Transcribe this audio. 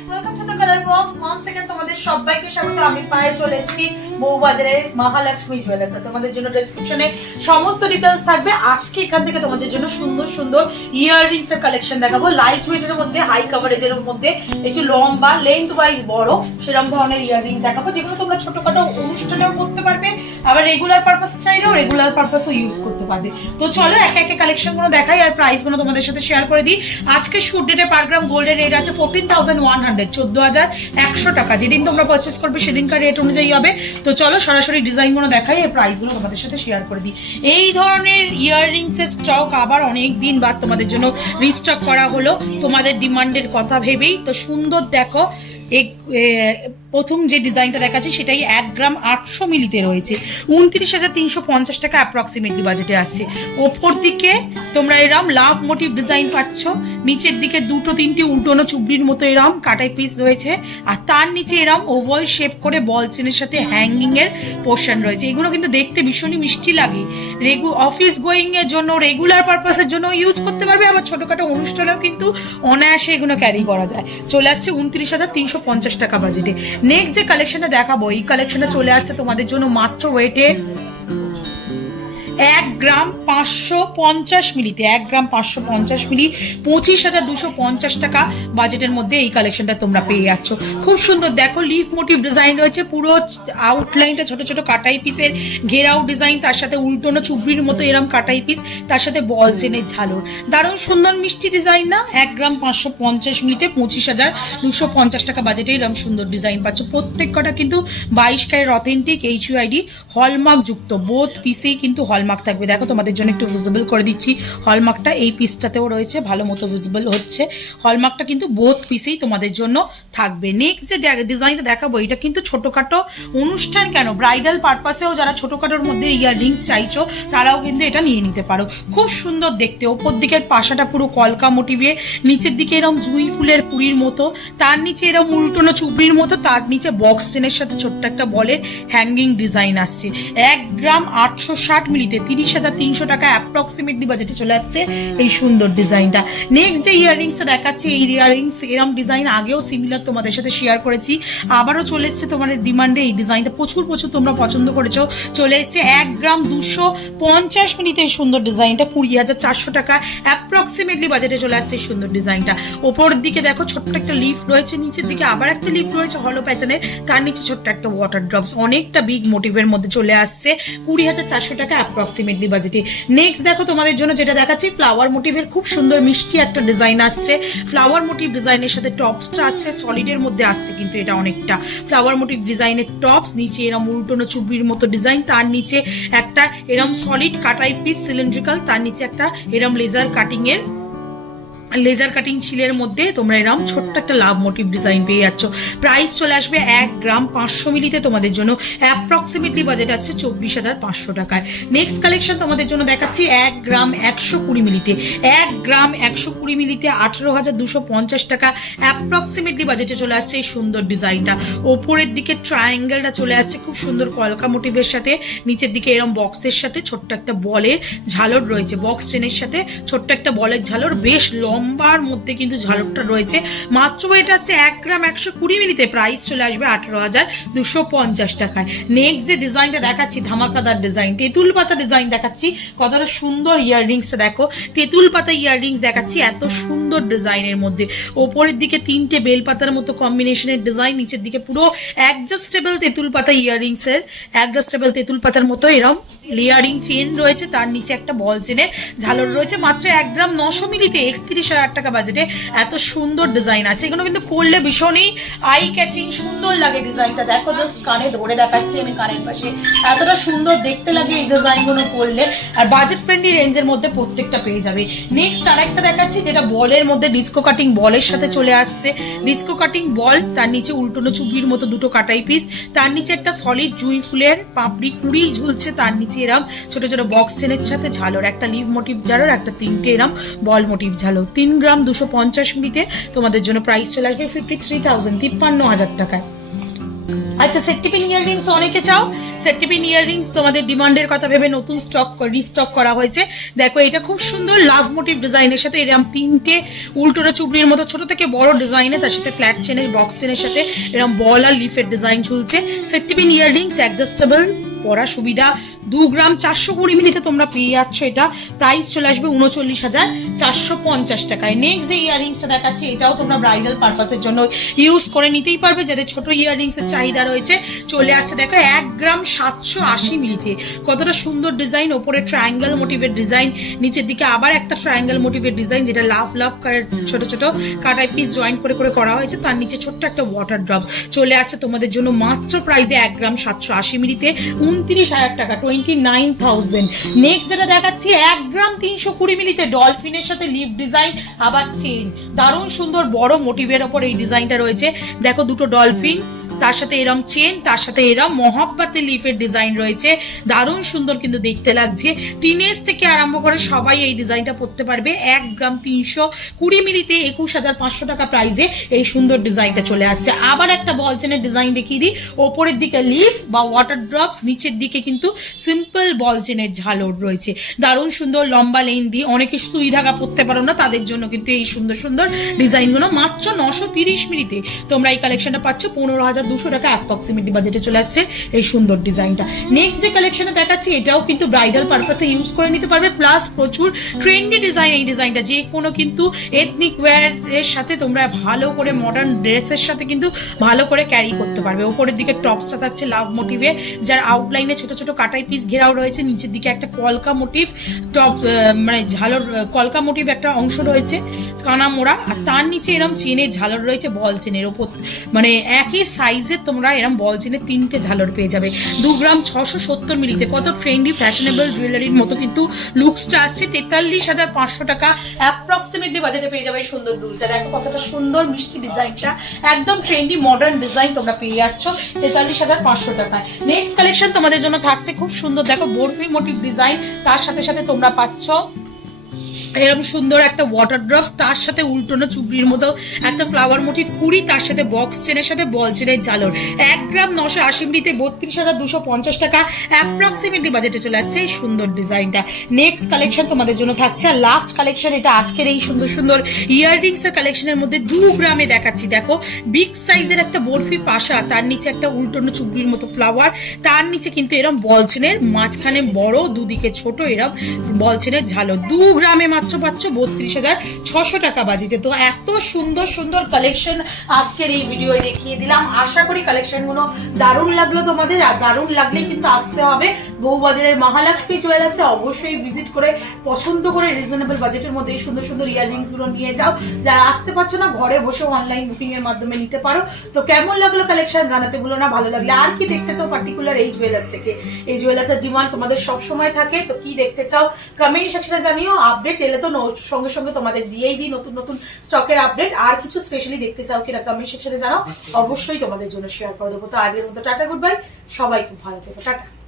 Guys, welcome to the colour box. Once second তোমাদের সবাইকে স্বাগত। আমি পায়ে চলে এসেছি বউবাজারের মহালক্ষ্মী জুয়েলার্স। তোমাদের জন্য ডেসক্রিপশনে সমস্ত ডিটেইলস থাকবে। আজকে এখান থেকে তোমাদের জন্য সুন্দর সুন্দর ইয়াররিংস এর কালেকশন দেখাবো। লাইট ওয়েটের মধ্যে, হাই কভারেজের মধ্যে, একটু লম্বা, লেন্থ ওয়াইজ বড়, সেরকম ধরনের ইয়াররিংস দেখাবো, যেগুলো তোমরা ছোটখাটো অনুষ্ঠানেও করতে পারবে, আবার রেগুলার পারপাস চাইলেও রেগুলার পারপাসও ইউজ করতে পারবে। তো চলো একে একে কালেকশন গুলো দেখাই আর প্রাইস গুলো তোমাদের সাথে শেয়ার করে দিই। আজকে শুট ডেটে পার গ্রাম গোল্ডের রেট আছে 14,100, 14,100 টাকা। যেদিন তোমরা পারচেস করবে সেদিনকার রেট অনুযায়ী হবে। তো চলো সরাসরি ডিজাইন গুলো দেখাই আর প্রাইস গুলো তোমাদের সাথে শেয়ার করে দিই। এই ধরনের ইয়াররিংস এর স্টক আবার অনেক দিন বাদ তোমাদের জন্য রিস্টক করা হলো, তোমাদের ডিমান্ডের কথা ভেবেই। তো সুন্দর দেখো, প্রথম যে ডিজাইনটা দেখাচ্ছি সেটাই 1 গ্রাম 800 মিলিতে রয়েছে, 29,350 টাকা অ্যাপ্রক্সিমেটলি বাজেটে আসছে। ওপর দিকে তোমরা এরম লাভ মোটিভ ডিজাইন পাচ্ছ, নিচের দিকে দুটো তিনটে উল্টোনো চুবড়ির মতো এরম কাটাই পিস রয়েছে, আর তার নিচে এরম ওভাল শেপ করে বল চেনের সাথে হ্যাঙ্গিং এর পোর্শন রয়েছে। এগুলো কিন্তু দেখতে ভীষণই মিষ্টি লাগে। অফিস গোয়িং এর জন্য, রেগুলার পারপাসের জন্য ইউজ করতে পারবে, আবার ছোটখাটো অনুষ্ঠানেও কিন্তু অনায়াসে এগুলো ক্যারি করা যায়। চলে আসছে 29,350 টাকা বাজেটে। নেক্সট যে কালেকশনটা দেখাবো, এই কালেকশনটা চলে আসছে তোমাদের জন্য মাত্র ওয়েটে 1 গ্রাম 550 মিলিতে, 1 গ্রাম 550 মিলি, 25,250 টাকা বাজেটের মধ্যে এই কালেকশনটা তোমরা পেয়ে যাচ্ছ। খুব সুন্দর দেখো, লিফ মোটিভ ডিজাইন রয়েছে, পুরো আউটলাইনটা ছোট ছোট কাটাই পিসের ঘেরাও ডিজাইন, তার সাথে উল্টোনো চুবড়ির মতো এরম কাটাই পিস, তার সাথে বল চেনের ঝালর। দারুণ সুন্দর মিষ্টি ডিজাইন না? 1 গ্রাম 550 মিলিতে 25,250 টাকা বাজেটে এরম সুন্দর ডিজাইন পাচ্ছ। প্রত্যেক কটা কিন্তু 22 ক্যারেট অথেন্টিক HUID হলমার্ক যুক্ত, বোথ পিসেই কিন্তু হলমার্ক থাকবে। দেখো তোমাদের জন্য একটু ভিজিবল করে দিচ্ছি হলমার্কটা, এই পিসটাতেও রয়েছে, ভালো মতো ভিজিবল হচ্ছে। হলমার্কটা কিন্তু বোথ পিসেই তোমাদের জন্য থাকবে। নেক্সট যে ডিজাইনটা দেখাবো, এটা কিন্তু ছোটখাটো অনুষ্ঠান কেন, ব্রাইডাল পারপাসেও যারা ছোটখাটোর মধ্যে ইয়াররিংস চাইছো তারাও কিন্তু এটা নিয়ে নিতে পারো। খুব সুন্দর দেখতে, ওপর দিকের পাশাটা পুরো কলকা মোটিভে, নিচের দিকে এরকম জুই ফুলের পুরীর মতো, তার নিচে এরকম উল্টোনো চুবড়ির মতো, তার নিচে বক্স চেনের সাথে ছোট্ট একটা বলের হ্যাঙ্গিং ডিজাইন আসছে। 1 গ্রাম 860 মিলিতে 30,300 টাকা অ্যাপ্রক্সিমেটলি বাজেটে চলে আসছে এই সুন্দর ডিজাইনটা। নেক্সট যে ইয়াররিংসটা দেখাচ্ছি, এই ইয়াররিংস এরম ডিজাইন আগেও সিমিলার তোমাদের সাথে শেয়ার করেছি, আবারও চলে এসছে তোমাদের ডিমান্ডে। এই ডিজাইনটা প্রচুর তোমরা পছন্দ করেছো। চলে এসছে 1 গ্রাম 250 মিলিতে এই সুন্দর ডিজাইনটা, 20,400 টাকা অ্যাপ্রক্সিমেটলি বাজেটে চলে আসছে এই সুন্দর ডিজাইনটা। ওপরের দিকে দেখো ছোট্ট একটা লিফ রয়েছে, নিচের দিকে আবার একটা লিফ রয়েছে হলো প্যাটার্নের, তার নিচে ছোট্ট একটা ওয়াটার ড্রপস, অনেকটা বিগ মোটিভের মধ্যে চলে আসছে, 20,400 টাকা অ্যাপ্রক্সিমেটলি বাজেটে। নেক্সট দেখো তোমাদের জন্য যেটা দেখাচ্ছি, ফ্লাওয়ার মোটিভের খুব সুন্দর মিষ্টি একটা ডিজাইন আসছে। ফ্লাওয়ার মোটিভ ডিজাইনের সাথে টপসটা আসছে সলিডের মধ্যে আসছে, কিন্তু এটা অনেকটা ফ্লাওয়ার মোটিভ ডিজাইনের টপস, নিচে এরম উল্টোনো চুবড়ির মতো ডিজাইন, তার নিচে একটা এরম সলিড কাটাই পিস সিলিন্ড্রিক্যাল, তার নিচে একটা এরম লেজার কাটিং ছিলের মধ্যে তোমরা এরকম ছোট্ট একটা লাভ মোটিভ ডিজাইন পেয়ে যাচ্ছ। প্রাইস চলে আসবে 1 গ্রাম 500 মিলিতে তোমাদের জন্য অ্যাপ্রক্সিমেটলি বাজেট আসছে 24,500 টাকায়। নেক্সট কালেকশন তোমাদের জন্য দেখাচ্ছি 1 গ্রাম 120 মিলিতে, 1 গ্রাম 120 মিলিতে 18,250 টাকা অ্যাপ্রক্সিমেটলি বাজেটে চলে আসছে এই সুন্দর ডিজাইনটা। ওপরের দিকে ট্রায়াঙ্গেলটা চলে আসছে খুব সুন্দর কলকা মোটিভের সাথে, নিচের দিকে এরকম বক্সের সাথে ছোট্ট একটা বলের ঝালর রয়েছে, বক্স চেনের সাথে ছোট্ট একটা বলের ঝালর, বেশ লম্বার মধ্যে কিন্তু ঝালকটা রয়েছে। মাত্র এটা হচ্ছে 1 গ্রাম 120 মিলিতে, প্রাইস চলে আসবে 18,250 টাকায়। নেক্সট যে ডিজাইনটা দেখাচ্ছি, ধামাকাদার ডিজাইন, তেঁতুল পাতা ডিজাইন দেখাচ্ছি। কতটা সুন্দর ইয়াররিংসটা দেখো, তেঁতুল পাতা ইয়াররিংস দেখাচ্ছি এত সুন্দর ডিজাইনের মধ্যে। ওপরের দিকে 3টে বেলপাতার মতো কম্বিনেশনের ডিজাইন, নিচের দিকে পুরো অ্যাডজাস্টেবল তেঁতুল পাতা ইয়াররিংস এর, অ্যাডজাস্টেবল তেঁতুল পাতার মতো এরম লেয়ারিং চেন রয়েছে, তার নিচে একটা বল চেনের ঝালর রয়েছে। মাত্র 1 গ্রাম 900 মিলিতে 31,000 টাকা বাজেটে এত সুন্দর ডিজাইন আছে। এগুলো কিন্তু পরলে ভীষণই আই ক্যাচিং সুন্দর লাগে ডিজাইনটা। দেখো জাস্ট কানে ধরে দেখাচ্ছি আমি, কানের পাশে এতটা সুন্দর দেখতে লাগে এই ডিজাইনগুলো পরলে, আর বাজেট ফ্রেন্ডলি রেঞ্জের মধ্যে প্রত্যেকটা পেয়ে যাবে। নেক্সট আরেকটা দেখাচ্ছি, যেটা বলের মধ্যে ডিস্কো কাটিং বলের সাথে চলে আসছে, ডিস্কো কাটিং বল, তার নিচে উল্টোনো চুবির মতো দুটো কাটাই পিস, তার নিচে একটা সলিড জুই ফুলের পাপড়ি কুড়ি ঝুলছে, তার নিচে এরম ছোট ছোট বক্স চেনের সাথে ঝালর, একটা লিভ মোটিভ ঝালর, একটা 3টে এরম বল মোটিভ ঝালর। 3 গ্রাম 250 মিলিতে তোমাদের জন্য প্রাইস চলে আসবে 53,000 টাকায়। আচ্ছা, সেট টিপিন ইয়াররিংস অনেকে চাও। সেট টিপিন ইয়াররিংস তোমাদের ডিমান্ডের কথা ভেবে নতুন রিস্টক করা হয়েছে। দেখো এটা খুব সুন্দর লাভ মোটিভ ডিজাইনের সাথে এরকম তিনটে উল্টোটা চুবড়ির মতো ছোট থেকে বড় ডিজাইনে, তার সাথে ফ্ল্যাট চেনের বক্স চেনের সাথে এরকম বল আর লিফের ডিজাইন ঝুলছে। সেট টিপিন ইয়াররিংস অ্যাডজাস্টেবল, পরা সুবিধা, 2 গ্রাম 420 মিলিতে তোমরা পেয়ে যাচ্ছ। এটা প্রাইস চলে আসবে 39,450 টাকায়। নেক্সট যে ইয়াররিংসটা দেখাচ্ছি এটাও তোমরা ব্রাইডাল পারপাসের জন্য ইউজ করে নিতেই পারবে, যাদের ছোট ইয়াররিংস এর চাহিদা রয়েছে। চলে আসছে দেখো 1 গ্রাম 780 মিলিতে, কতটা সুন্দর ডিজাইন। ওপরে ট্রায়াঙ্গেল মোটিভের ডিজাইন, নিচের দিকে আবার একটা ট্রায়াঙ্গেল মোটিভের ডিজাইন, যেটা লাভ করে ছোট ছোট কাটাই পিস জয়েন্ট করে করে করা হয়েছে। তার নিচে ছোট্ট একটা ওয়াটার ড্রপস। চলে আসছে তোমাদের জন্য মাত্র প্রাইসে 1 গ্রাম 780 মিলিতে 29,000 টাকা, 29,000। নেক্সট যেটা দেখাচ্ছি 1 গ্রাম 320 মিলিতে ডলফিনের সাথে লিফ ডিজাইন, আবার চেন, দারুণ সুন্দর বড় মোটিভের ওপর এই ডিজাইনটা রয়েছে। দেখো দুটো ডলফিন, তার সাথে এরম চেন, তার সাথে এরম মহব্বতে লিফের ডিজাইন রয়েছে। দারুণ সুন্দর কিন্তু দেখতে লাগছে। টিনেজ থেকে আরম্ভ করে সবাই এই ডিজাইনটা পরতে পারবে। 1 গ্রাম 320 মিলিতে 21,500 টাকা প্রাইসে এই সুন্দর ডিজাইনটা চলে আসছে। আবার একটা বল চেনের ডিজাইন দেখিয়ে দিই। ওপরের দিকে লিফ বা ওয়াটার ড্রপস, নিচের দিকে কিন্তু সিম্পল বল চেনের ঝালর রয়েছে। দারুণ সুন্দর লম্বা লেন দিয়ে, অনেকে সুই ধাগা পরতে পারো না, তাদের জন্য কিন্তু এই সুন্দর সুন্দর ডিজাইনগুলো মাত্র 930 মিলিতে তোমরা এই কালেকশনটা পাচ্ছ 15,200 টাকা অ্যাপ্রক্সিমেটলি বাজেটে চলে আসছে এই সুন্দর ডিজাইনটা। নেক্সট যে কালেকশনে দেখাচ্ছি এটাও কিন্তু ব্রাইডাল পারপাসে ইউজ করে নিতে পারবে, প্লাস প্রচুর ট্রেন্ডি ডিজাইন। এই ডিজাইনটা যে কোনো কিন্তু এথনিক ওয়্যার এর সাথে তোমরা ভালো করে মডার্ন ড্রেসের সাথে কিন্তু ভালো করে ক্যারি করতে পারবে। উপরের দিকে টপসটা থাকছে লাভ মোটিভে, যার আউটলাইনে ছোট ছোট কাটাই পিস ঘেরাও রয়েছে। নিচের দিকে একটা কলকা মোটিভ টপ মানে ঝালর, কলকা মোটিভ একটা অংশ রয়েছে কানা মোড়া, আর তার নিচে এরকম চেনের ঝালর রয়েছে বল চেনের ওপর, মানে একই সাইজের তোমরা এরকম বল চেনের 3টে ঝালর পেয়ে যাবে। 2 গ্রাম 670 মিলিতে কত ট্রেন্ডি ফ্যাশনেবল জুয়েলারির মতো কিন্তু লুকসটা আসছে। 43,500 টাকা অ্যাপ্রক্সিমেটলি বাজেটে পেয়ে যাবে এই সুন্দর দুলটা। দেখো কতটা সুন্দর মিষ্টি ডিজাইনটা, একদম ট্রেন্ডি মডার্ন ডিজাইন তোমরা পেয়ে যাচ্ছ 43,500 টাকায়। নেক্সট কালেকশন তোমাদের জন্য থাকছে খুব সুন্দর, দেখো বরফি মোটিভ ডিজাইন, তার সাথে সাথে তোমরা পাচ্ছ এরকম সুন্দর একটা ওয়াটার ড্রপস, তার সাথে উল্টোনো চুবড়ির মতো একটা ফ্লাওয়ার মোটিভ কুড়ি, তার সাথে বক্স চেনের সাথে বল চেনের ঝালর। 1 গ্রাম 980 মিলিতে 32,250 টাকা অ্যাপ্রক্সিমেটলি বাজেটে চলে আসছে এই সুন্দর ডিজাইনটা। নেক্সট কালেকশন তোমাদের জন্য থাকছে আর লাস্ট কালেকশন, এটা আজকের এই সুন্দর সুন্দর ইয়াররিংস এর কালেকশনের মধ্যে 2 গ্রামে দেখাচ্ছি। দেখো বিগ সাইজের একটা বরফি পাশা, তার নিচে একটা উল্টোনো চুবড়ির মতো ফ্লাওয়ার, তার নিচে কিন্তু এরকম বল চেনের, মাঝখানে বড় দুদিকে ছোট এরকম বল চেনের ঝালর। 2 গ্রামে মাত্র পাচ্ছ 32,600 টাকা বাজেটে। তো এত সুন্দর সুন্দর কালেকশন আজকের এই ভিডিও দেখিয়ে দিলাম। আশা করি কালেকশন গুলো দারুণ লাগলো তোমাদের, আর দারুণ লাগলে কিন্তু আসতে হবে বউবাজারের মহালক্ষ্মী জুয়েলার্সে। অবশ্যই ভিজিট করে পছন্দ করে রিজনেবল বাজেটের মধ্যে এই সুন্দর সুন্দর ইয়াররিংস গুলো নিয়ে যাও। যারা আসতে পারছো না ঘরে বসে অনলাইন বুকিং এর মাধ্যমে নিতে পারো। তো কেমন লাগলো কালেকশন জানাতে ভুলো না, ভালো লাগলে আর কি দেখতে চাও পার্টিকুলার এই জুয়েলার্স থেকে। এই জুয়েলার্সের ডিমান্ড তোমাদের সব সময় থাকে, তো কি দেখতে চাও কমেন্ট সেকশনে জানিও। আপডেট এলে তো সঙ্গে সঙ্গে তোমাদের দিয়েই দিই নতুন নতুন স্টকের আপডেট। আর কিছু স্পেশালি দেখতে চাও কিনা কমেন্ট সেকশনে জানাও, অবশ্যই তোমাদের জন্য শেয়ার করে দেবো। তো আজকের মতো টাটা, গুড বাই, সবাই খুব ভালো থেকো, টাটা।